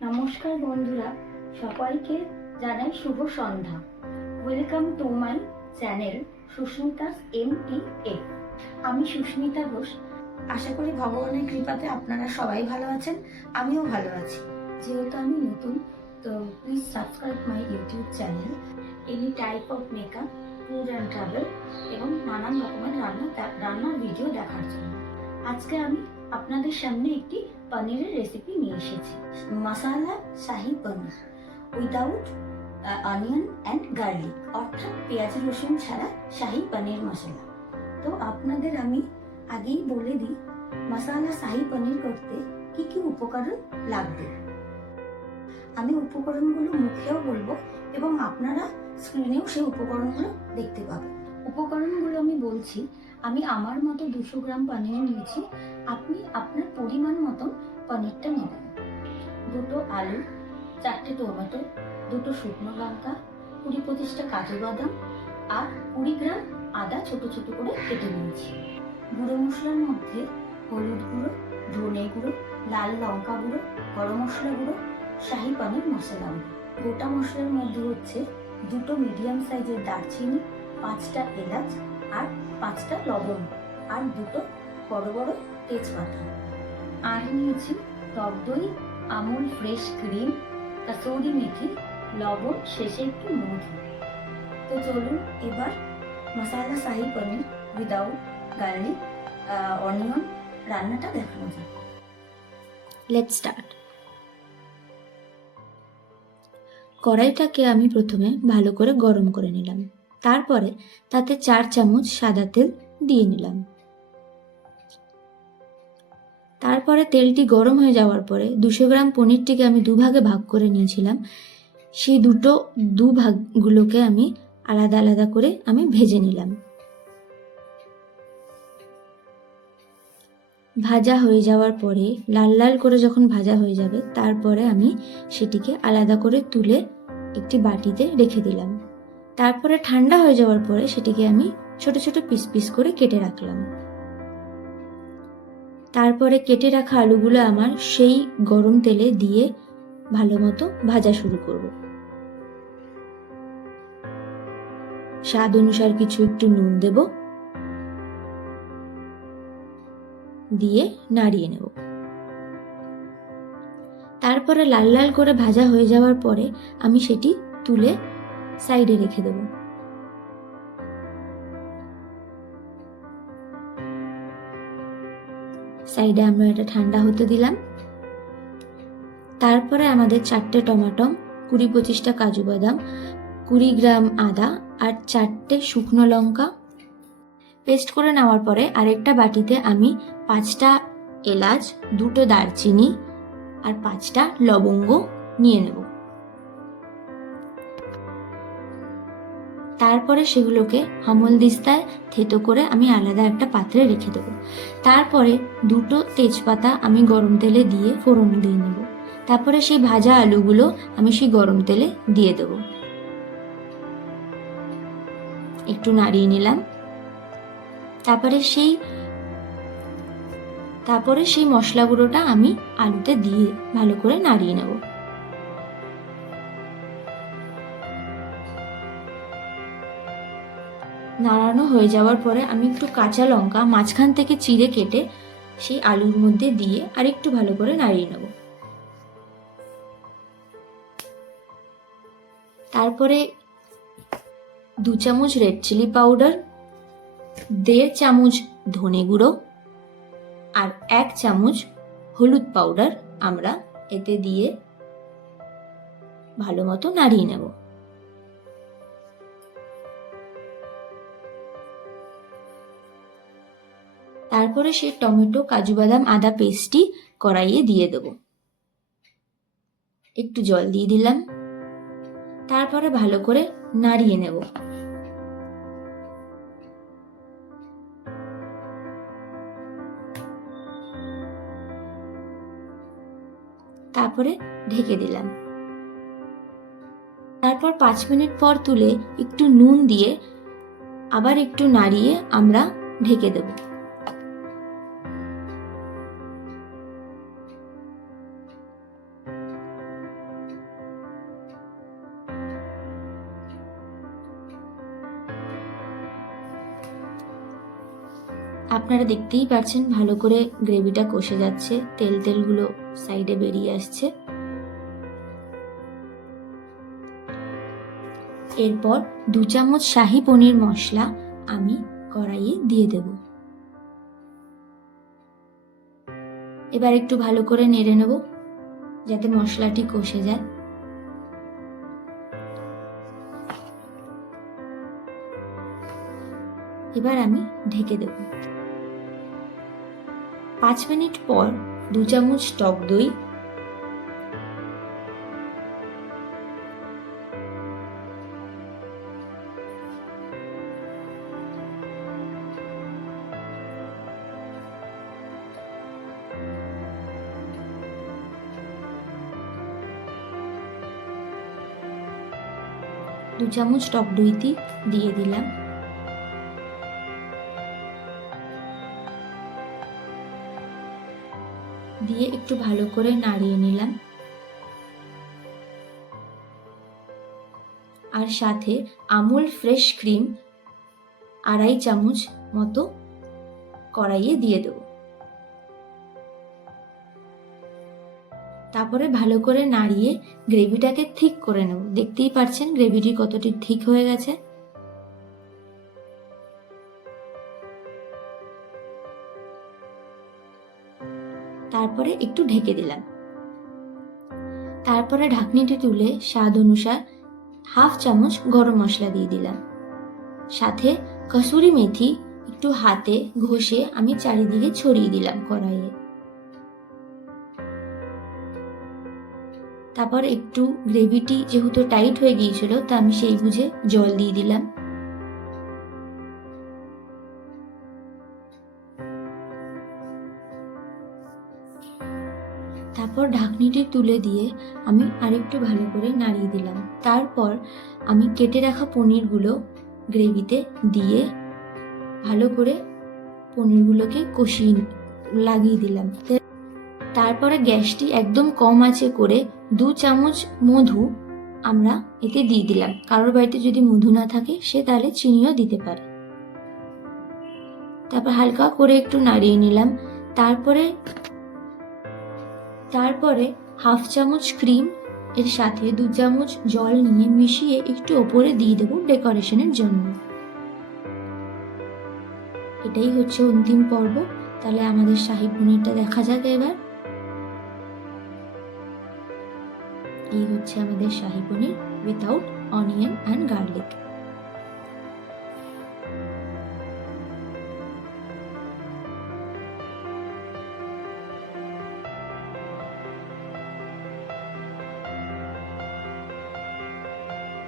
নমস্কার বন্ধুরা, সবাইকে জানাই শুভ সন্ধ্যা। Welcome to my channel Susmita's MTA। আমি সুস্মিতা ঘোষ। আশা করি ভগবানের কৃপাতে আপনারা সবাই ভালো আছেন, আমিও ভালো আছি। যেহেতু আমি নতুন, তো please subscribe my YouTube channel. Any type of makeup, food and travel এবং নানান রকমের রান্নার ভিডিও দেখার জন্য আজকে আমি আপনাদের সামনে একটি পনিরের রেসিপি নিয়ে এসেছি। মশালা শাহি পনির উইদাউট অনিয়ন অ্যান্ড গার্লিক, অর্থাৎ পেঁয়াজ রসুন ছাড়া শাহি পনির মশলা। তো আপনাদের আমি আগেই বলে দিই মশালা শাহি পনির করতে কি কি উপকরণ লাগবে। আমি উপকরণগুলো মুখেও বলবো এবং আপনারা স্ক্রিনেও সেই উপকরণগুলো দেখতে পাবেন। উপকরণগুলো আমি বলছি। আমি আমার মতো 200 গ্রাম পনির নিয়েছি। আপনি আপনার পরিমাণ মতো পনিরটা নেবেন। 2টো আলু, 4টে টমেটো, 2টো শুকনো লঙ্কা, 20-25টা কাজু বাদাম আর 20 গ্রাম আদা ছোট ছোট করে কেটে নিয়েছি। গুঁড়ো মশলার মধ্যে হলুদ গুঁড়ো, ধনে গুঁড়ো, লাল লঙ্কা গুঁড়ো, গরম মশলা গুঁড়ো, শাহি পনির মশলা গুঁড়ো। গোটা মশলার মধ্যে হচ্ছে 2টো মিডিয়াম সাইজের দারচিনি, 5টা এলাচ আর 5টা লবঙ্গ আর 2টো বড় বড় তেজপাতা। আর নিয়েছি টক দই, আমুল ফ্রেশ ক্রিম, কাসুরি মেথি, লবণ, শেষে একটু মধু। তো চলুন এবার মশালা শাহি পনির উইদাউট গার্লিক অনিয়ন রান্নাটা দেখানো যাক। Let's start. কড়াইটাকে আমি প্রথমে ভালো করে গরম করে নিলাম। তারপরে তাতে 4 চামচ সাদা তেল দিয়ে নিলাম। তারপরে তেলটি গরম হয়ে যাওয়ার পরে 200 গ্রাম পনিরটিকে আমি দুভাগে ভাগ করে নিয়েছিলাম। সেই দু ভাগগুলোকে আমি আলাদা আলাদা করে আমি ভেজে নিলাম। ভাজা হয়ে যাওয়ার পরে লাল লাল করে যখন ভাজা হয়ে যাবে, তারপরে আমি সেটিকে আলাদা করে তুলে একটি বাটিতে রেখে দিলাম। তারপরে ঠান্ডা হয়ে যাওয়ার পরে সেটিকে আমি ছোট ছোট পিস পিস করে কেটে রাখলাম। তারপরে কেটে রাখা আলুগুলো আমার সেই গরম তেলে দিয়ে ভালো মতো ভাজা শুরু করব। স্বাদ অনুসার কিছু একটু নুন দেব, দিয়ে নাড়িয়ে নেব। তারপরে লাল লাল করে ভাজা হয়ে যাওয়ার পরে আমি সেটি তুলে সাইডে রেখে দেব। সাইডে আমরা এটা ঠান্ডা হতে দিলাম। তারপরে আমাদের 4টে টমেটো, 20-25টা কাজু বাদাম, 20 গ্রাম আদা আর 4টে শুকনো লঙ্কা পেস্ট করে নেওয়ার পরে আরেকটা বাটিতে আমি 5টা এলাচ, 2টো দারচিনি আর 5টা লবঙ্গ নিয়ে নেব। তারপরে সেগুলোকে হামলদিস্তায় থেতো করে আমি আলাদা একটা পাত্রে রেখে দেবো। তারপরে 2টো তেজপাতা আমি গরম তেলে দিয়ে ফোড়ন দিয়ে নেব। তারপরে সেই ভাজা আলুগুলো আমি সেই গরম তেলে দিয়ে দেব। একটু নাড়িয়ে নিলাম। তারপরে সেই মশলা গুঁড়োটা আমি আলুতে দিয়ে ভালো করে নাড়িয়ে নেব। নাড়ানো হয়ে যাওয়ার পরে আমি একটু কাঁচা লঙ্কা মাঝখান থেকে চিড়ে কেটে সেই আলুর মধ্যে দিয়ে আর একটু ভালো করে নাড়িয়ে নেব। তারপরে 2 চামচ রেড চিলি পাউডার, 1.5 চামচ ধনে গুঁড়ো আর 1 চামচ হলুদ পাউডার আমরা এতে দিয়ে ভালো মতো নাড়িয়ে নেব। তারপরে সেই টমেটো, কাজু বাদাম, আদা পেস্টটি কড়াইয়ে দিয়ে দেব। একটু জল দিয়ে দিলাম। তারপরে ভালো করে নাড়িয়ে নেব। তারপরে ঢেকে দিলাম। তারপর 5 মিনিট পর তুলে একটু নুন দিয়ে আবার একটু নাড়িয়ে আমরা ঢেকে দেব। আপনারা দেখতেই পাচ্ছেন ভালো করে গ্রেভিটা কষে যাচ্ছে, তেলগুলো সাইডে বেরিয়ে আসছে। এরপর 2 চামচ শাহি পনির মশলা আমি কড়াইয়ে দিয়ে দেব। এবার একটু ভালো করে নেড়ে নেব যাতে মশলাটি কষে যায়। এবার আমি ঢেকে দেব। 5 মিনিট পর 2 চামচ টক দই, 2 চামচ টক দই দিয়ে দিলাম। দিয়ে একটু ভালো করে নাড়িয়ে নিলাম। আর সাথে আমুল ফ্রেশ ক্রিম 2.5 চামচ মতো কড়াইয়ে দিয়ে দেব। তারপরে ভালো করে নাড়িয়ে গ্রেভিটাকে ঠিক করে নেব। দেখতেই পাচ্ছেন গ্রেভিটি কতটি ঠিক হয়ে গেছে। তারপরে একটু ঢেকে দিলাম। তারপরে ঢাকনিটি তুলে স্বাদ অনুসার 1/2 চামচ গরম মশলা দিয়ে দিলাম। সাথে কসুরি মেথি একটু হাতে ঘষে আমি চারিদিকে ছড়িয়ে দিলাম কড়াইয়ে। তারপর একটু গ্রেভিটি যেহেতু টাইট হয়ে গিয়েছিল তা আমি সেই বুঝে জল দিয়ে দিলাম। তারপর ঢাকনিটি তুলে দিয়ে আমি আরেকটু ভালো করে নাড়িয়ে দিলাম। তারপর আমি কেটে রাখা পনিরগুলো গ্রেভিতে দিয়ে ভালো করে পনিরগুলোকে লাগিয়ে দিলাম। তারপরে গ্যাসটি একদম কম আঁচে করে 2 চামচ মধু আমরা এতে দিয়ে দিলাম। কারোর বাড়িতে যদি মধু না থাকে সে তাহলে চিনিও দিতে পারে। তারপর হালকা করে একটু নাড়িয়ে নিলাম। তারপরে 1/2 চামচ ক্রিম এর সাথে 2 চামচ জল নিয়ে মিশিয়ে একটু ওপরে দিয়ে দেবো ডেকোরেশনের জন্য। এটাই হচ্ছে অন্তিম পর্ব। তাহলে আমাদের শাহী পনিরটা দেখা যাক এবার। এই হচ্ছে আমাদের শাহী পনির উইথাউট অনিয়ন অ্যান্ড গার্লিক।